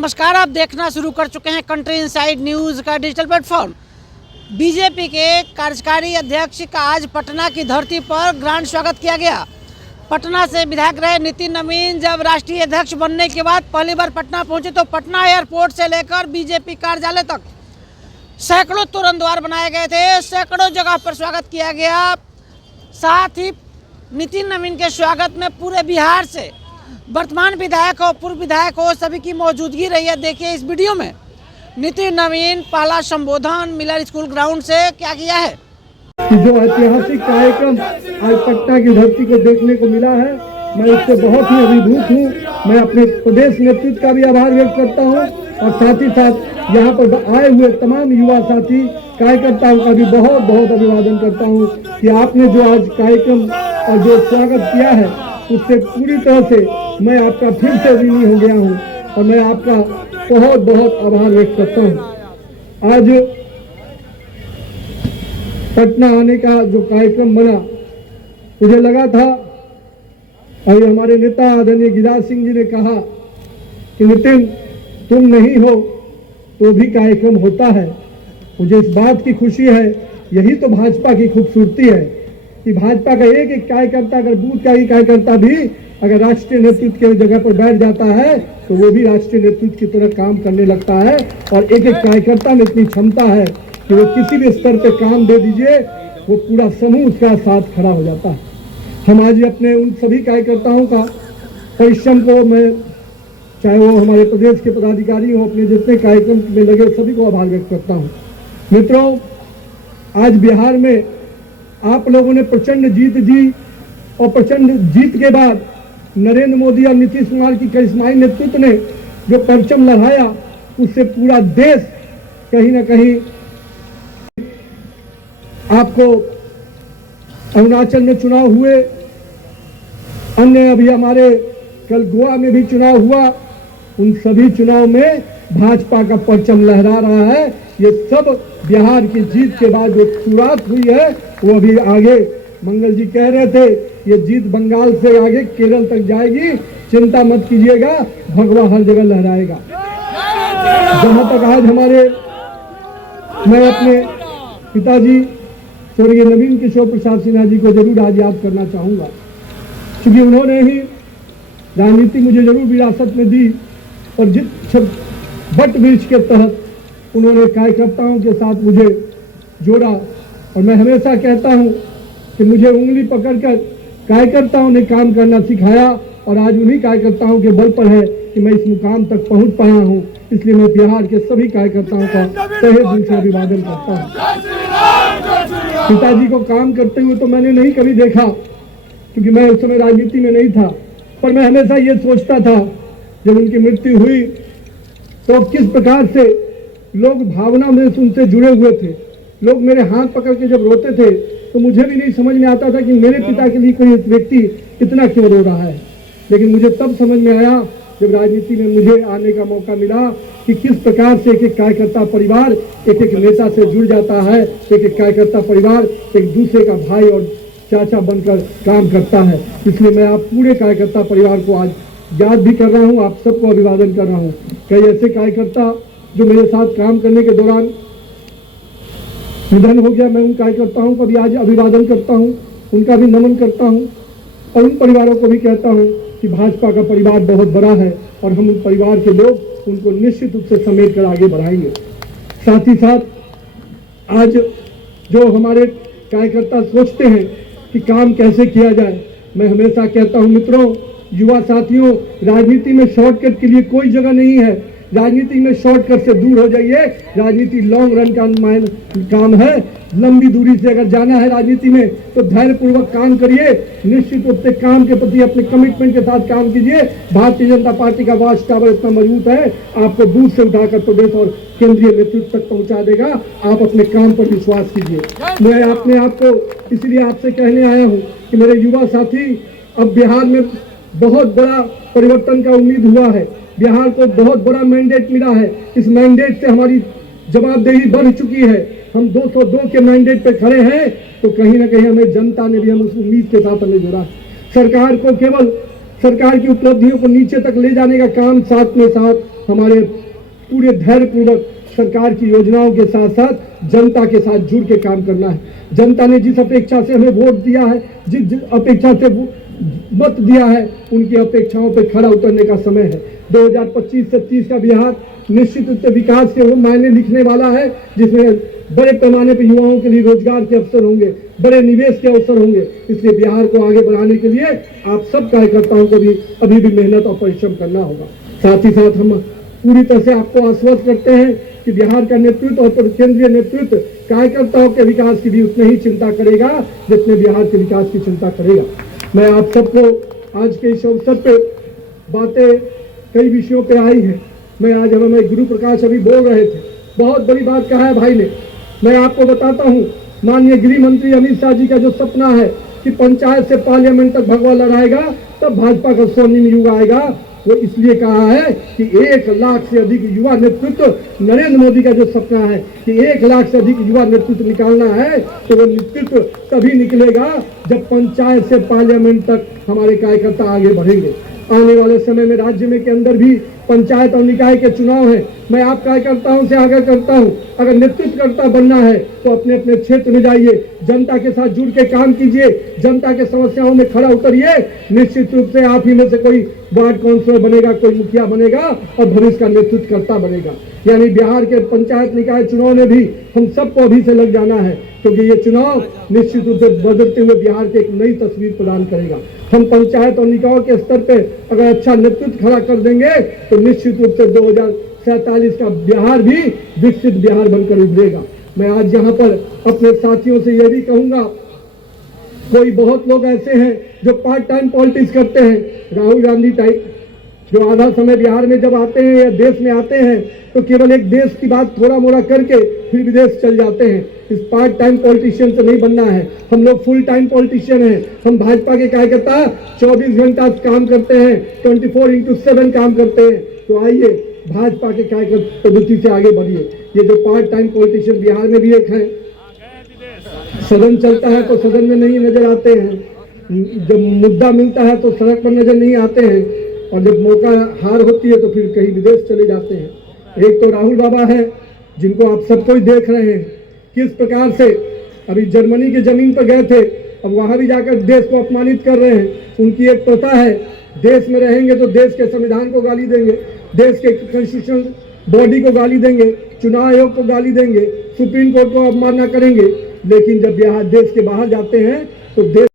नमस्कार, आप देखना शुरू कर चुके हैं कंट्री इनसाइड न्यूज़ का डिजिटल प्लेटफॉर्म। बीजेपी के कार्यकारी अध्यक्ष का आज पटना की धरती पर ग्रांड स्वागत किया गया। पटना से विधायक रहे नितिन नवीन जब राष्ट्रीय अध्यक्ष बनने के बाद पहली बार पटना पहुंचे तो पटना एयरपोर्ट से लेकर बीजेपी कार्यालय तक सैकड़ों तोरण द्वार बनाए गए थे, सैकड़ों जगह पर स्वागत किया गया। साथ ही नितिन नवीन के स्वागत में पूरे बिहार से वर्तमान विधायक हो, पूर्व विधायक हो, सभी की मौजूदगी रही है। देखिए इस वीडियो में नितिन नवीन पहला संबोधन मिलर स्कूल ग्राउंड से क्या किया है। जो ऐतिहासिक कार्यक्रम आज पटना की धरती को देखने को मिला है, मैं इससे बहुत ही अभिभूत हूँ। मैं अपने प्रदेश नेतृत्व का भी आभार व्यक्त करता हूँ और साथ ही साथ यहाँ पर आए हुए तमाम युवा साथी कार्यकर्ताओं का भी बहुत बहुत अभिवादन करता हूँ कि आपने जो आज कार्यक्रम और जो स्वागत किया है उससे पूरी तरह से मैं आपका फिर से ऋणी हो गया हूँ और मैं आपका बहुत बहुत आभार व्यक्त करता हूँ। आज पटना आने का जो कार्यक्रम बना, मुझे लगा था, अभी हमारे नेता आदरणीय गिरिराज सिंह जी ने कहा कि नितिन तुम नहीं हो तो भी कार्यक्रम होता है। मुझे इस बात की खुशी है, यही तो भाजपा की खूबसूरती है कि भाजपा का एक एक कार्यकर्ता, अगर बूथ का ही कार्यकर्ता भी अगर राष्ट्रीय नेतृत्व के जगह पर बैठ जाता है तो वो भी राष्ट्रीय नेतृत्व की तरह काम करने लगता है। और एक एक कार्यकर्ता में इतनी क्षमता है कि वो किसी भी स्तर पे काम दे दीजिए, वो पूरा समूह उसका साथ खड़ा हो जाता है। हम आज अपने उन सभी कार्यकर्ताओं का परिश्रम को, मैं चाहे वो हमारे प्रदेश के पदाधिकारी हो, अपने जितने कार्यक्रम में लगे सभी को आभार व्यक्त करता हूँ। मित्रों, आज बिहार में आप लोगों ने प्रचंड जीत दी और प्रचंड जीत के बाद नरेंद्र मोदी और नीतीश कुमार की करिश्माई नेतृत्व ने जो परचम लहराया, उससे पूरा देश कहीं ना कहीं, आपको अरुणाचल में चुनाव हुए, अन्य अभी हमारे कल गोवा में भी चुनाव हुआ, उन सभी चुनाव में भाजपा का परचम लहरा रहा है। ये सब बिहार की जीत के बाद जो शुरुआत हुई है वो अभी आगे, मंगल जी कह रहे थे ये जीत बंगाल से आगे केरल तक जाएगी, चिंता मत कीजिएगा, भगवा हर जगह लहराएगा। जहां तक आज मैं अपने पिताजी स्वर्गीय नवीन किशोर प्रसाद सिन्हा जी को जरूर आज याद करना चाहूंगा, क्योंकि उन्होंने ही राजनीति मुझे जरूर विरासत में दी और जिस बट वृक्ष के तहत उन्होंने कार्यकर्ताओं के साथ मुझे जोड़ा। और मैं हमेशा कहता हूं कि मुझे उंगली पकड़कर कार्यकर्ताओं ने काम करना सिखाया और आज उन्हीं कार्यकर्ताओं के बल पर है कि मैं इस मुकाम तक पहुंच पाया हूं। इसलिए मैं बिहार के सभी कार्यकर्ताओं का तहे दिल से अभिवादन करता हूं। पिताजी को काम करते हुए तो मैंने नहीं कभी देखा, क्योंकि मैं उस समय राजनीति में नहीं था, पर मैं हमेशा ये सोचता था जब उनकी मृत्यु हुई तो किस प्रकार से लोग भावना में उनसे जुड़े हुए थे। लोग मेरे हाथ पकड़ के जब रोते थे तो मुझे भी नहीं समझ में आता था कि मेरे पिता के लिए कोई व्यक्ति इतना क्यों रो रहा है। लेकिन मुझे तब समझ में आया जब राजनीति में मुझे आने का मौका मिला कि किस प्रकार से एक एक कार्यकर्ता परिवार एक एक नेता से जुड़ जाता है, एक एक कार्यकर्ता परिवार एक दूसरे का भाई और चाचा बनकर काम करता है। इसलिए मैं आप पूरे कार्यकर्ता परिवार को आज याद भी कर रहा हूँ, आप सबको अभिवादन कर रहा हूँ। कई ऐसे कार्यकर्ता जो मेरे साथ काम करने के दौरान निधन हो गया, मैं उन कार्यकर्ताओं को भी आज अभिवादन करता हूं, उनका भी नमन करता हूं और उन परिवारों को भी कहता हूं कि भाजपा का परिवार बहुत बड़ा है और हम उन परिवार के लोग उनको निश्चित रूप से समेट कर आगे बढ़ाएंगे। साथ ही साथ आज जो हमारे कार्यकर्ता सोचते हैं कि काम कैसे किया जाए, मैं हमेशा कहता हूं मित्रों, युवा साथियों, राजनीति में शॉर्टकट के लिए कोई जगह नहीं है। राजनीति में शॉर्टकट से दूर हो जाइए। राजनीति लॉन्ग रन का काम है। लंबी दूरी से अगर जाना है राजनीति में तो धैर्यपूर्वक काम करिए, निश्चित रूप से काम के प्रति अपने कमिटमेंट के साथ काम कीजिए। भारतीय जनता पार्टी का वॉच टावर इतना मजबूत है, आपको बूथ से उठाकर प्रदेश और केंद्रीय नेतृत्व तक पहुंचा देगा। आप अपने काम पर विश्वास कीजिए। मैं अपने आप को इसलिए आपसे कहने आया हूँ कि मेरे युवा साथी, अब बिहार में बहुत बड़ा परिवर्तन का उम्मीद हुआ है। बिहार को बहुत बड़ा मैंडेट मिला है। इस मैंडेट से हमारी जवाबदेही बढ़ चुकी है। हम 202 के मैंडेट पे खड़े हैं तो कहीं ना कहीं हमें जनता ने भी हम उस उम्मीद के साथ हमें जोड़ा। सरकार को केवल सरकार की उपलब्धियों को नीचे तक ले जाने का काम साथ में साथ हमारे पूरे धैर्यपूर्वक सरकार की योजनाओं के साथ साथ जनता के साथ जुड़ के काम करना है। जनता ने जिस अपेक्षा से हमें वोट दिया है, जिस अपेक्षा से मत दिया है, उनकी अपेक्षाओं पर खरा उतरने का समय है। 2025 से 30 का बिहार निश्चित रूप से विकास के वो मायने लिखने वाला है, जिसमें बड़े पैमाने पर युवाओं के लिए रोजगार के अवसर होंगे, बड़े निवेश के अवसर होंगे। इसलिए बिहार को आगे बढ़ाने के लिए आप सब कार्यकर्ताओं को भी अभी भी मेहनत और परिश्रम करना होगा। साथ ही साथ हम पूरी तरह से आपको आश्वस्त करते हैं कि बिहार का नेतृत्व और केंद्रीय नेतृत्व कार्यकर्ताओं के विकास की भी उतनी ही चिंता करेगा जितने बिहार के विकास की चिंता करेगा। मैं आप सबको आज के इस अवसर पे बातें कई विषयों पे आई हैं। मैं आज हमें गुरु प्रकाश अभी बोल रहे थे, बहुत बड़ी बात कहा है भाई ने। मैं आपको बताता हूँ, माननीय गृह मंत्री अमित शाह जी का जो सपना है कि पंचायत से पार्लियामेंट तक भगवा लड़ाएगा, तब भाजपा का स्वर्णिम युग आएगा, वो इसलिए कहा है कि 1 लाख से अधिक युवा नेतृत्व, नरेंद्र मोदी का जो सपना है कि 1 लाख से अधिक युवा नेतृत्व निकालना है, तो वो नेतृत्व तभी निकलेगा जब पंचायत से पार्लियामेंट तक हमारे कार्यकर्ता आगे बढ़ेंगे। आने वाले समय में राज्य में के अंदर भी पंचायत और निकाय के चुनाव है। मैं आप कार्यकर्ताओं से आग्रह करता हूं, अगर नेतृत्वकर्ता बनना है तो अपने अपने क्षेत्र में जाइए, जनता के साथ जुड़ के काम कीजिए, जनता के समस्याओं में खड़ा उतरिए। निश्चित रूप से आप ही में से कोई वार्ड काउंसिलर बनेगा, कोई मुखिया बनेगा और भविष्य का नेतृत्वकर्ता बनेगा। यानी बिहार के पंचायत निकाय चुनाव में भी हम सबको अभी से लग जाना है, क्योंकि ये चुनाव निश्चित रूप से बदलते हुए बिहार के एक नई तस्वीर प्रदान करेगा। हम पंचायत और निकायों के स्तर पे अगर अच्छा नेतृत्व खड़ा कर देंगे तो निश्चित रूप से 2047 का बिहार भी विकसित बिहार बनकर उभरेगा। मैं आज यहाँ पर अपने साथियों से यह भी कहूंगा, कोई बहुत लोग ऐसे हैं जो पार्ट टाइम पॉलिटिक्स करते हैं, राहुल गांधी टाइप, जो आधा समय बिहार में जब आते हैं या देश में आते हैं तो केवल एक देश की बात थोड़ा मोड़ा करके फिर विदेश चल जाते हैं। इस पार्ट टाइम पॉलिटिशियन से नहीं बनना है, हम लोग फुल टाइम पॉलिटिशियन हैं। हम भाजपा के कार्यकर्ता 24 घंटा काम करते हैं, 24/7 काम करते हैं। तो आइए भाजपा के कार्यकर्ता पद्धति से आगे बढ़िए। ये जो पार्ट टाइम पॉलिटिशियन बिहार में भी एक है, सदन चलता है तो सदन में नहीं नजर आते हैं, जब मुद्दा मिलता है तो सड़क पर नजर नहीं आते हैं, और जब मौका हार होती है तो फिर कहीं विदेश चले जाते हैं। एक तो राहुल बाबा है, जिनको आप सब कोई देख रहे हैं किस प्रकार से अभी जर्मनी की जमीन पर गए थे, अब वहां भी जाकर देश को अपमानित कर रहे हैं। उनकी एक प्रथा है, देश में रहेंगे तो देश के संविधान को गाली देंगे, देश के कॉन्स्टिट्यूशनल बॉडी को गाली देंगे, चुनाव आयोग को गाली देंगे, सुप्रीम कोर्ट को अवमानना करेंगे। लेकिन जब बिहार देश के बाहर जाते हैं तो देश